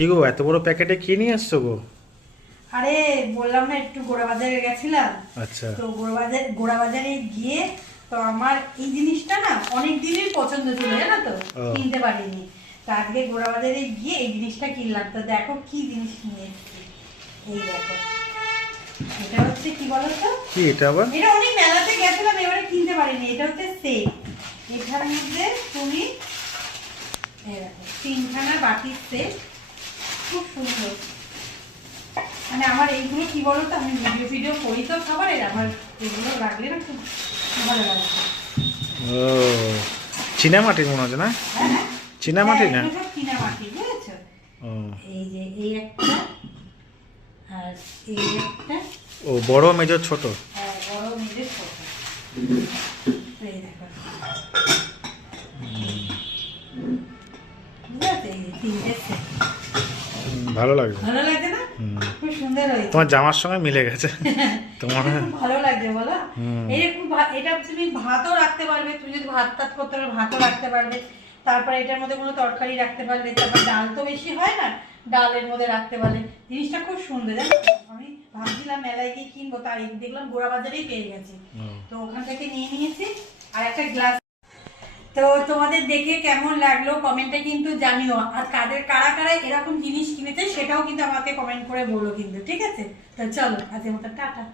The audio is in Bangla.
কি গো, এত বড় প্যাকেটে কি নিয়ে এসছো গো? আরে বললাম না একটু গোড়াবাজারে গেছিলাম। আচ্ছা। তো গোড়াবাজারে গিয়ে তো আমার এই জিনিসটা না অনেক দিনের পছন্দ ছিল, জানো তো, ও। কিনতে পারিনি। তো আজকে গোড়াবাজারে গিয়ে এই জিনিসটা কিনলাম। তো দেখো কি জিনিস নিয়ে এসেছি। এই দেখো, এটা হচ্ছে কি বলতো, কি এটা আবার? এটা অনেক মেলাতে গেছিলাম, এবারে কিনতে পারিনি। এটা হচ্ছে সেট। এটার মধ্যে তুমি এই দেখো তিনখানা বাটির সেট, খুব সুন্দর। মানে আমার এইগুলো কি বলতো, আমি ভিডিও করি তো খাবারের, আমার এগুলো রাখলে না খুব ভালো লাগে। ও, চীনামাটির মনে হচ্ছে না? হ্যাঁ, চীনামাটি না? এগুলো সব চীনামাটি, বুঝেছো? ও। এই যে এই একটা, আর এই একটা। ও, বড় মেজর ছোট? হ্যাঁ, বড় মেজে ছোট। এই দেখো, বুঝেছো? এই যে তিনটে সেট। ভালো লাগছে। ভালো লাগছে না? খুব সুন্দর হয়েছে। তোমার জামার সঙ্গে মিলে গেছে তোমার। এটা খুব ভালো লাগছে বলো। হুম। এটা তুমি ভাতও রাখতে পারবে, তুমি যদি ভাত টাত করতে পারবে ভাতও রাখতে পারবে। তারপরে এটার মধ্যে কোনো তরকারি রাখতে পারবে। তারপর ডাল তো বেশি হয় না, ডালের মধ্যে রাখতে পারলে। জিনিসটা খুব সুন্দর, জানো তো? আমি ভাবছিলাম মেলায় গিয়ে কিনবো, তার দেখলাম গোড়াবাজারেই পেয়ে গেছি। তো ওখান থেকে নিয়ে নিয়েছি। আর একটা গ্লাস। তো তোমাদের দেখে কেমন লাগলো কমেন্টে কিন্তু জানিও। আর কারা কারা এরকম জিনিস কিনেছে সেটাও কিন্তু আমাকে কমেন্ট করে বলো কিন্তু, ঠিক আছে? তো চলো, আজকের মতো টাটা।